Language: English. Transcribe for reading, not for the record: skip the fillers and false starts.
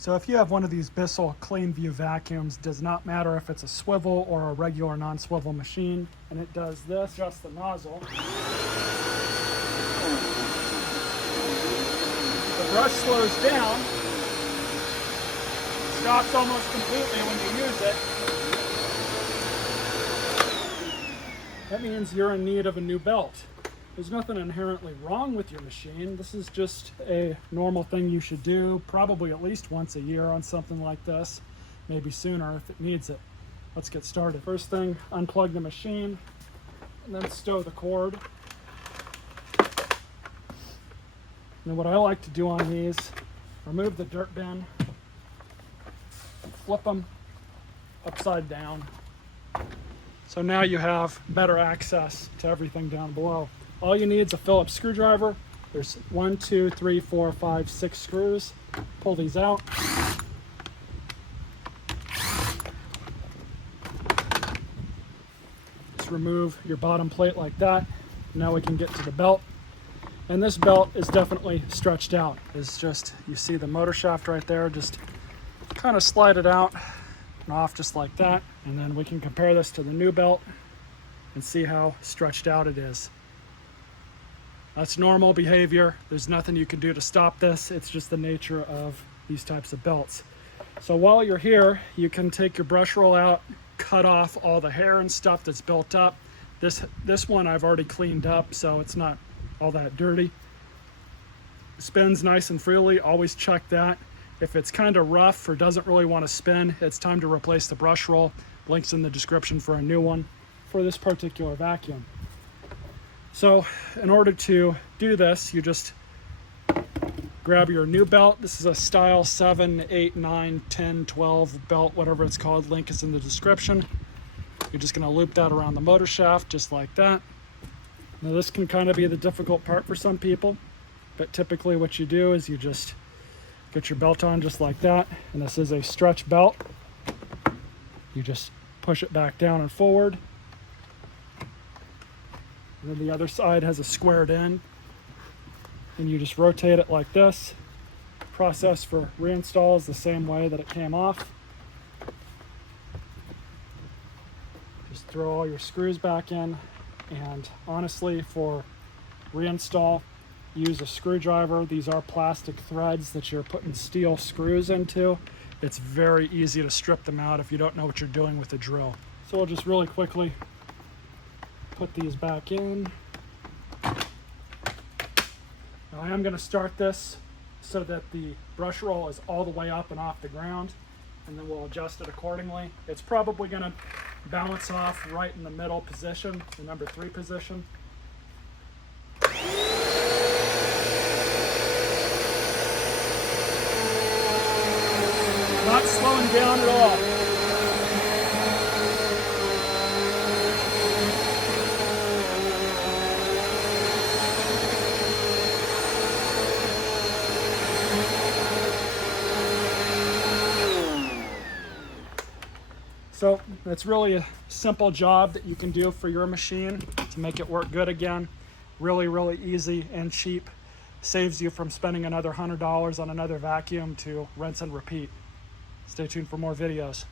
So if you have one of these Bissell CleanView vacuums, does not matter if it's a swivel or a regular non-swivel machine, and it does this, just the nozzle. The brush slows down, stops almost completely when you use it. That means you're in need of a new belt. There's nothing inherently wrong with your machine. This is just a normal thing you should do, probably at least once a year on something like this, maybe sooner if it needs it. Let's get started. First thing, unplug the machine and then stow the cord. And what I like to do on these, remove the dirt bin and flip them upside down. So now you have better access to everything down below. All you need is a Phillips screwdriver. There's 1, 2, 3, 4, 5, 6 screws. Pull these out. Just remove your bottom plate like that. Now we can get to the belt. And this belt is definitely stretched out. It's just, you see the motor shaft right there, just kind of slide it out and off just like that. And then we can compare this to the new belt and see how stretched out it is. That's normal behavior. There's nothing you can do to stop this. It's just the nature of these types of belts. So while you're here, you can take your brush roll out, cut off all the hair and stuff that's built up. This one I've already cleaned up, so it's not all that dirty. Spins nice and freely, always check that. If it's kind of rough or doesn't really want to spin, it's time to replace the brush roll. Links in the description for a new one for this particular vacuum. So in order to do this, you just grab your new belt. This is a style 7, 8, 9, 10, 12 belt, whatever it's called. Link is in the description. You're just going to loop that around the motor shaft just like that. Now this can kind of be the difficult part for some people, but typically what you do is you just get your belt on just like that. And this is a stretch belt. You just push it back down and forward. And then the other side has a squared end. And you just rotate it like this. Process for reinstall is the same way that it came off. Just throw all your screws back in. And honestly, for reinstall, use a screwdriver. These are plastic threads that you're putting steel screws into. It's very easy to strip them out if you don't know what you're doing with the drill. So we'll just really quickly put these back in. Now I am going to start this so that the brush roll is all the way up and off the ground, and then we'll adjust it accordingly. It's probably going to bounce off right in the middle position, the number 3 position. Not slowing down at all. So it's really a simple job that you can do for your machine to make it work good again. Really, really easy and cheap. Saves you from spending another $100 on another vacuum to rinse and repeat. Stay tuned for more videos.